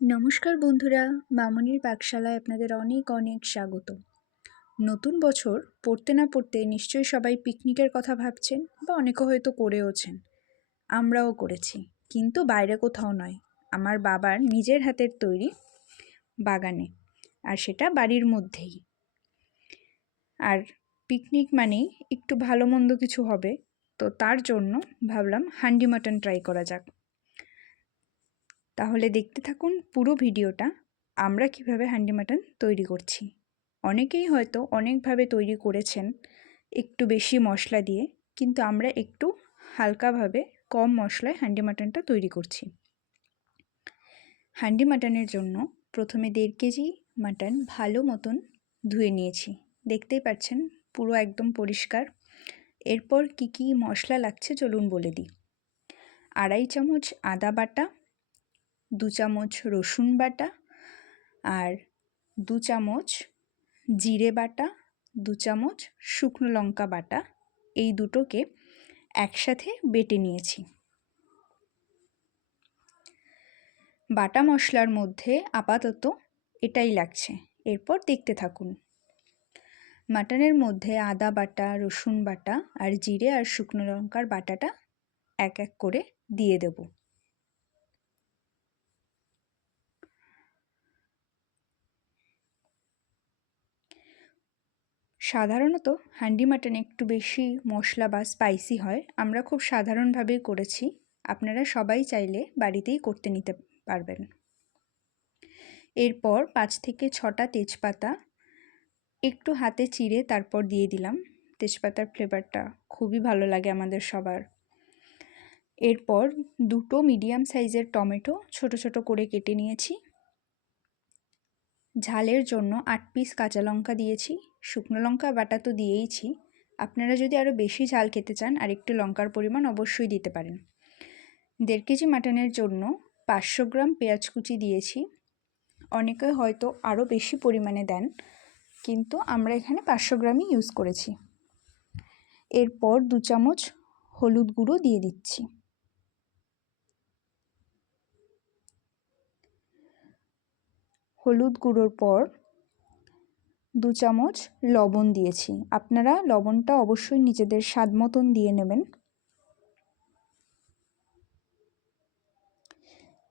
নমস্কার বন্ধুরা, মামনির পাকশালায় আপনাদের অনেক অনেক স্বাগত। নতুন বছর পড়তে না পড়তে নিশ্চয়ই সবাই পিকনিকের কথা ভাবছেন বা অনেকে হয়তো করেওছেন। আমরাও করেছি, কিন্তু বাইরে কোথাও নয়, আমার বাবার নিজের হাতের তৈরি বাগানে, আর সেটা বাড়ির মধ্যেই। আর পিকনিক মানেই একটু ভালো মন্দ কিছু হবে, তো তার জন্য ভাবলাম হান্ডি মাটন ট্রাই করা যাক। তাহলে দেখতে থাকুন পুরো ভিডিওটা, আমরা কিভাবে হান্ডি মাটন তৈরি করছি। অনেকেই হয়তো অনেকভাবে তৈরি করেছেন, একটু বেশি মশলা দিয়ে, কিন্তু আমরা একটু হালকাভাবে কম মশলায় হান্ডি মাটনটা তৈরি করছি। হান্ডি মাটনের জন্য প্রথমে 1.5 কেজি মাটন ভালো মতন ধুয়ে নিয়েছি, দেখতেই পাচ্ছেন পুরো একদম পরিষ্কার। এরপর কি কি মশলা লাগছে চলুন বলে দিই। 2.5 চামচ আদা বাটা, 2 চামচ রসুন বাটা, আর 2 চামচ জিরে বাটা, 2 চামচ শুকনো লঙ্কা বাটা, এই দুটোকে একসাথে বেটে নিয়েছি। বাটা মশলার মধ্যে আপাতত এটাই লাগছে, এরপর দেখতে থাকুন। মাটনের মধ্যে আদা বাটা, রসুন বাটা আর জিরে আর শুকনো লঙ্কার বাটাটা এক এক করে দিয়ে দেব। সাধারণত হান্ডি মাটনে একটু বেশি মশলা বা স্পাইসি হয়, আমরা খুব সাধারণভাবেই করেছি, আপনারা সবাই চাইলে বাড়িতেই করতে নিতে পারবেন। এরপর 5 থেকে 6টা তেজপাতা একটু হাতে চিড়ে তারপর দিয়ে দিলাম, তেজপাতার ফ্লেভারটা খুবই ভালো লাগে আমাদের সবার। এরপর 2টো মিডিয়াম সাইজের টমেটো ছোট ছোট করে কেটে নিয়েছি। ঝালের জন্য 8 পিস কাঁচা লঙ্কা দিয়েছি, শুকনো লঙ্কা বাটা তো দিয়েইছি, আপনারা যদি আরও বেশি ঝাল খেতে চান আর একটু লঙ্কার পরিমাণ অবশ্যই দিতে পারেন। 1.5 কেজি মাটনের জন্য 500 গ্রাম পেঁয়াজ কুচি দিয়েছি, অনেকে হয়তো আরও বেশি পরিমাণে দেন, কিন্তু আমরা এখানে 500 গ্রামই ইউজ করেছি। এরপর 2 চামচ হলুদ গুঁড়ো দিয়ে দিচ্ছি। হলুদ গুঁড়োর পর 2 চামচ লবণ দিয়েছি, আপনারা লবণটা অবশ্যই নিজেদের স্বাদ মতন দিয়ে নেবেন।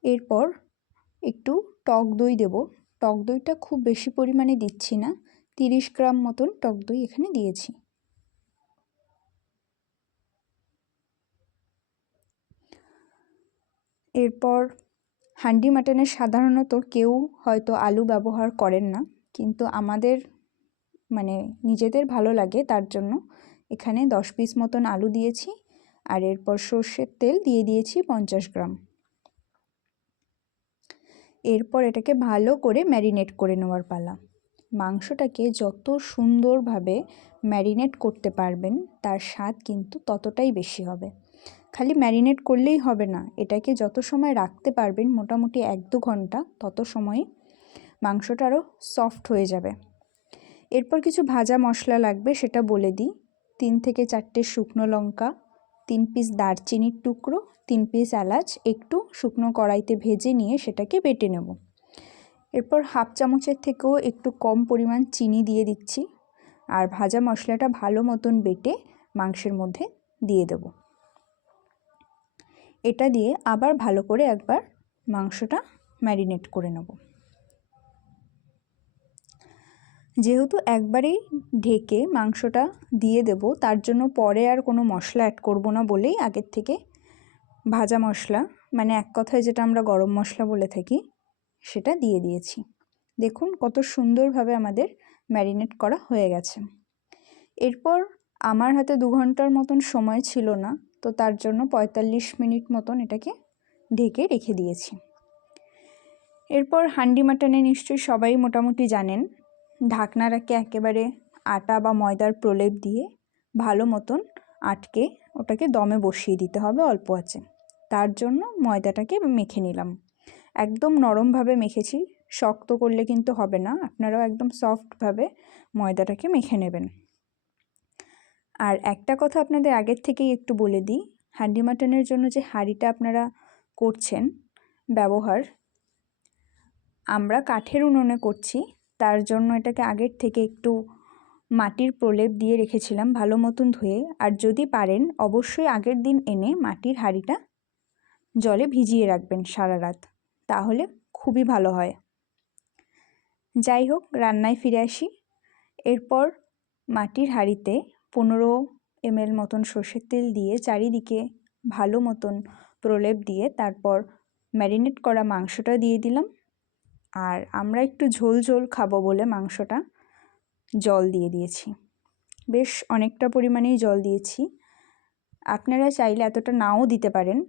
এরপর একটু টক দই দেব, টক দইটা খুব বেশি পরিমাণে দিচ্ছি না, 30 গ্রাম মতন টক দই এখানে দিয়েছি। এরপর হান্ডি মাটনে সাধারণত কেউ হয়তো আলু ব্যবহার করেন না, কিন্তু আমাদের নিজেদের ভালো লাগে, তার জন্য এখানে 10 পিস মতন আলু দিয়েছি। আর এরপর সর্ষের তেল দিয়ে দিয়েছি 50 গ্রাম। এরপর এটাকে ভালো করে ম্যারিনেট করে নেওয়ার পালা। মাংসটাকে যত সুন্দরভাবে ম্যারিনেট করতে পারবেন তার স্বাদ কিন্তু ততটাই বেশি হবে। খালি ম্যারিনেট করলেই হবে না, এটাকে যত সময় রাখতে পারবেন, মোটামুটি 1-2 ঘন্টা, তত সময় মাংসটা আরও সফট হয়ে যাবে। এরপর কিছু ভাজা মশলা লাগবে, সেটা বলে দিই। 3 থেকে 4টে শুকনো লঙ্কা, 3 পিস দারচিনির টুকরো, 3 পিস এলাচ একটু শুকনো কড়াইতে ভেজে নিয়ে সেটাকে বেটে নেব। এরপর 1/2 চামচের থেকেও একটু কম পরিমাণ চিনি দিয়ে দিচ্ছি, আর ভাজা মশলাটা ভালো মতন বেটে মাংসের মধ্যে দিয়ে দেব। এটা দিয়ে আবার ভালো করে একবার মাংসটা ম্যারিনেট করে নেব। যেহেতু একবারেই ঢেকে মাংসটা দিয়ে দেব, তার জন্য পরে আর কোনো মশলা অ্যাড করব না বলেই আগের থেকে ভাজা মশলা, এক কথায় যেটা আমরা গরম মশলা বলে থাকি, সেটা দিয়ে দিয়েছি। দেখুন কত সুন্দরভাবে আমাদের ম্যারিনেট করা হয়ে গেছে। এরপর আমার হাতে 2 ঘন্টার মতন সময় ছিল না, তো তার জন্য 45 মিনিট মতন এটাকে ঢেকে রেখে দিয়েছি। এরপর হান্ডি মাটনে নিশ্চয়ই সবাই মোটামুটি জানেন, ঢাকনাটাকে একেবারে আটা বা ময়দার প্রলেপ দিয়ে ভালো মতন আটকে ওটাকে দমে বসিয়ে দিতে হবে অল্প আঁচে। তার জন্য ময়দাটাকে মেখে নিলাম, একদম নরমভাবে মেখেছি, শক্ত করলে কিন্তু হবে না, আপনারাও একদম সফটভাবে ময়দাটাকে মেখে নেবেন। আর একটা কথা আপনাদের আগের থেকেই একটু বলে দিই, হান্ডি মাটনের জন্য যে হাঁড়িটা আপনারা করছেন ব্যবহার, আমরা কাঠের উনুনে করছি, তার জন্য এটাকে আগের থেকে একটু মাটির প্রলেপ দিয়ে রেখেছিলাম ভালো মতন ধুয়ে। আর যদি পারেন অবশ্যই আগের দিন এনে মাটির হাঁড়িটা জলে ভিজিয়ে রাখবেন সারা রাত, তাহলে খুবই ভালো হয়। যাই হোক, রান্নায় ফিরে আসি। এরপর মাটির হাঁড়িতে 15 ml মতন সর্ষের তেল দিয়ে চারিদিকে ভালো মতন প্রলেপ দিয়ে তারপর ম্যারিনেট করা মাংসটা দিয়ে দিলাম। আর আমরা একটু ঝোল ঝোল খাবো বলে মাংসটা জল দিয়ে দিয়েছি, বেশ অনেকটা পরিমাণেই জল দিয়েছি। আপনারা চাইলে এতটা নাও দিতে পারেন।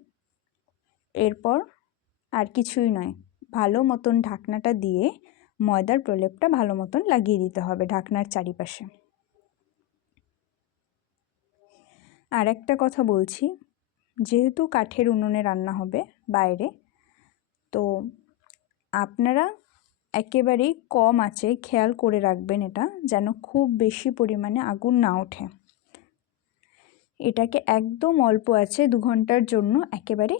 এরপর আর কিছুই নয়, ভালো মতন ঢাকনাটা দিয়ে ময়দার প্রলেপটা ভালো মতন লাগিয়ে দিতে হবে ঢাকনার চারিপাশে। আর একটা কথা বলছি, যেহেতু কাঠের উনুনে রান্না হবে বাইরে, তো আপনারা একেবারেই কম আঁচে খেয়াল করে রাখবেন এটা যেন খুব বেশি পরিমাণে আগুন না ওঠে। এটাকে একদম অল্প আঁচে 2 ঘন্টার জন্য একেবারে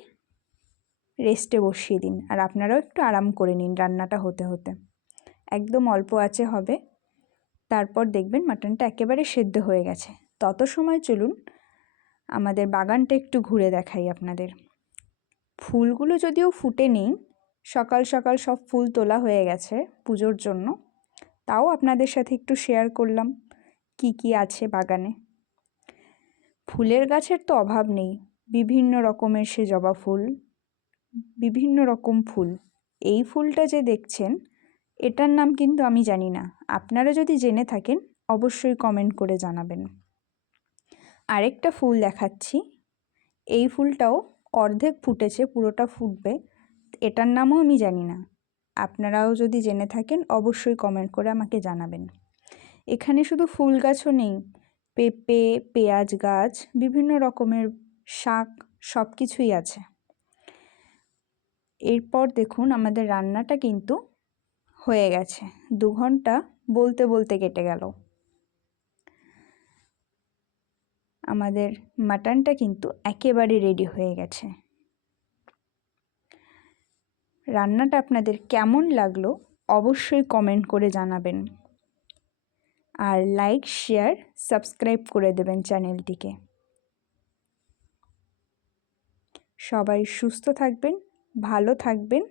রেস্টে বসিয়ে দিন। আর আপনারাও একটু আরাম করে নিন রান্নাটা হতে হতে। একদম অল্প আঁচে হবে, তারপর দেখবেন মাটনটা একেবারে সেদ্ধ হয়ে গেছে। তত সময় চলুন আমাদের বাগানটা একটু ঘুরে দেখাই আপনাদের। ফুলগুলো যদিও ফুটেনি, সকাল সকাল সব ফুল তোলা হয়ে গেছে পুজোর জন্য, তাও আপনাদের সাথে একটু শেয়ার করলাম কি কি আছে বাগানে। ফুলের গাছের তো অভাব নেই, বিভিন্ন রকমের সে জবা ফুল, বিভিন্ন রকম ফুল। এই ফুলটা যে দেখছেন এটার নাম কিন্তু আমি জানি না, আপনারা যদি জেনে থাকেন অবশ্যই কমেন্ট করে জানাবেন। আরেকটা ফুল দেখাচ্ছি, এই ফুলটাও অর্ধেক ফুটেছে, পুরোটা ফুটবে, এটার নামও আমি জানি না। আপনারাও যদি জেনে থাকেন অবশ্যই কমেন্ট করে আমাকে জানাবেন। এখানে শুধু ফুল গাছও নেই, পেঁপে, পেঁয়াজ গাছ, বিভিন্ন রকমের শাক, সব কিছুই আছে। এরপর দেখুন আমাদের রান্নাটা কিন্তু হয়ে গেছে, 2 ঘন্টা বলতে বলতে কেটে গেল। আমাদের মাটনটা কিন্তু একেবারে রেডি হয়ে গেছে। রান্নাটা আপনাদের কেমন লাগলো অবশ্যই কমেন্ট করে জানাবেন। আর লাইক, শেয়ার, সাবস্ক্রাইব করে দেবেন চ্যানেলটিকে। সবাই সুস্থ থাকবেন, ভালো থাকবেন।